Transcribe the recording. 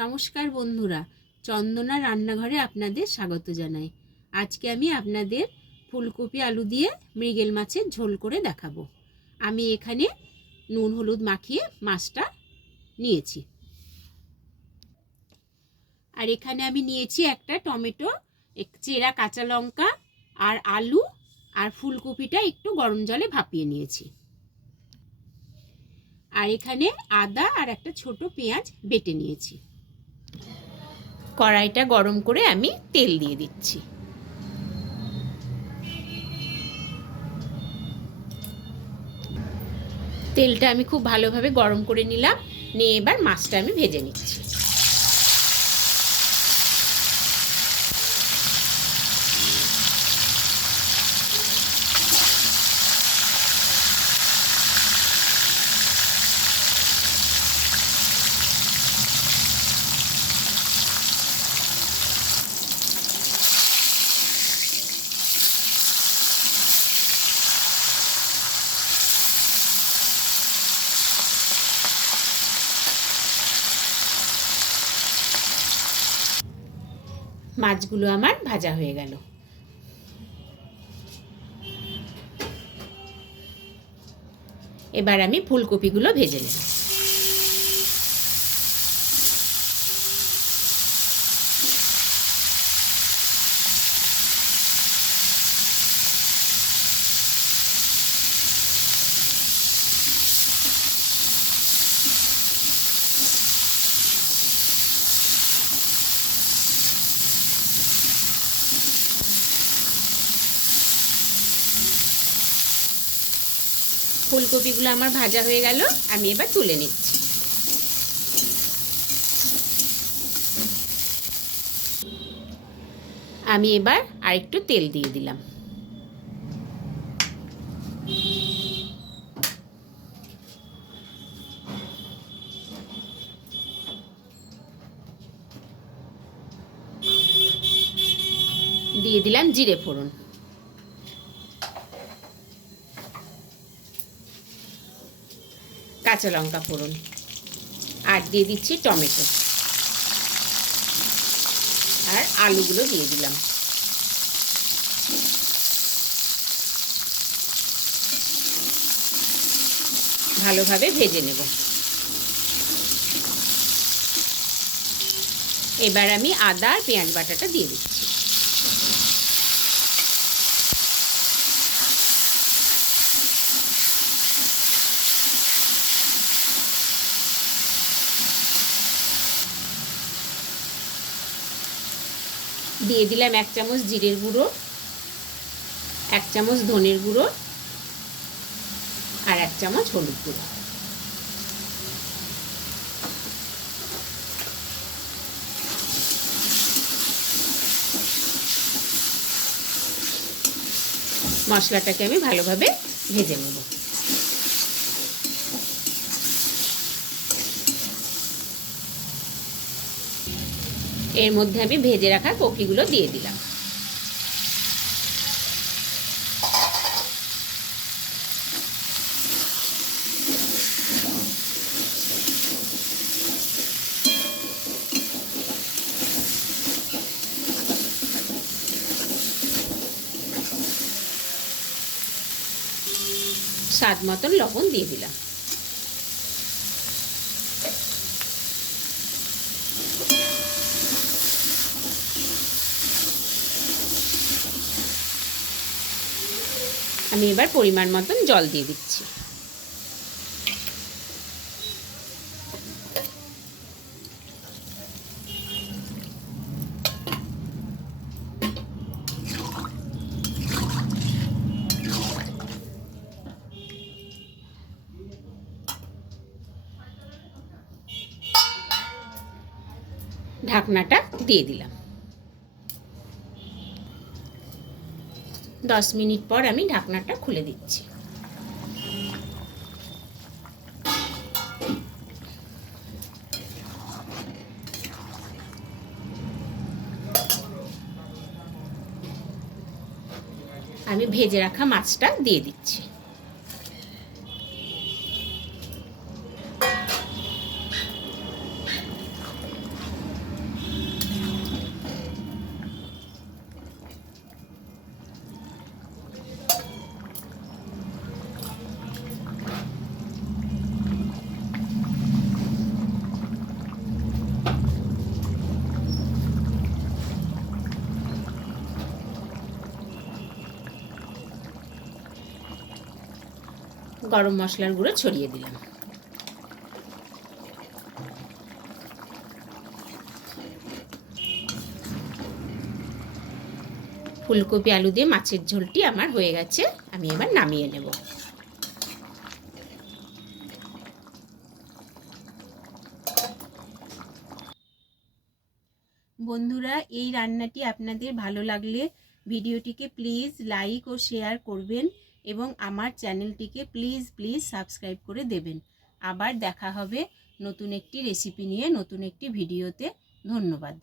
নমস্কার বন্ধুরা, চন্দনা রান্নাঘরে আপনাদের স্বাগত জানাই। আজকে আমি আপনাদের ফুলকপি আলু দিয়ে মৃগেল মাছের ঝোল করে দেখাবো। আমি এখানে নুন হলুদ মাখিয়ে মাছটা নিয়েছি। আর এখানে আমি নিয়েছি একটা টমেটো, চেরা কাঁচা লঙ্কা আর আলু আর ফুলকপিটা একটু গরম জলে ভাপিয়ে নিয়েছি। আর এখানে আদা আর একটা ছোট পেঁয়াজ বেটে নিয়েছি। কড়াইটা গরম করে আমি তেল দিয়ে দিচ্ছি। তেলটা আমি খুব ভালোভাবে গরম করে নিলাম, নিয়ে এবার মাছটা আমি ভেজে নিচ্ছি। মাছগুলো আমার ভাজা হয়ে গেল। এবার আমি ফুলকপিগুলো ভেজে নেব। ফুলকপিগুলো আমার ভাজা হয়ে গেল, আমি এবার তুলে নিচ্ছি। আমি এবার আরেকটু তেল দিয়ে দিলাম। দিয়ে দিলাম জিরে ফোড়ন, কাঁচা লঙ্কা ফোড়ন, আর দিয়ে দিচ্ছি টমেটো আর আলুগুলো দিয়ে দিলাম। ভালোভাবে ভেজে নেব। এবার আমি আদা আর পেঁয়াজ বাটাটা দিয়ে দিচ্ছি। দিয়ে দিলাম 1 চামচ জিরের গুঁড়ো, 1 চামচ ধনের গুঁড়ো আর 1 চামচ হলুদ গুঁড়ো। মশলাটাকে আমি ভালোভাবে ভেজে নেব। এর মধ্যে আমি ভেজে রাখা কপিগুলো দিয়ে দিলাম। স্বাদ মতন লবণ দিয়ে দিলাম। আমি এবার পরিমাণ মতন জল দিয়ে দিচ্ছি। ঢাকনাটা দিয়ে দিলাম। 10 মিনিট পর আমি ঢাকনাটা খুলে দিচ্ছি। আমি ভেজে রাখা মাছটা দিয়ে দিচ্ছি। গরম মশলার গুঁড়ো ছড়িয়ে দিলাম। ফুলকপি আলু দিয়ে মাছের ঝোলটি আমার হয়ে গেছে, আমি এবার নামিয়ে নেব। বন্ধুরা, এই রান্নাটি আপনাদের ভালো লাগলে ভিডিওটিকে প্লিজ লাইক ও শেয়ার করবেন এবং আমার চ্যানেলটিকে প্লিজ সাবস্ক্রাইব করে দেবেন। আবার দেখা হবে নতুন একটি রেসিপি নিয়ে, নতুন একটি ভিডিওতে। ধন্যবাদ।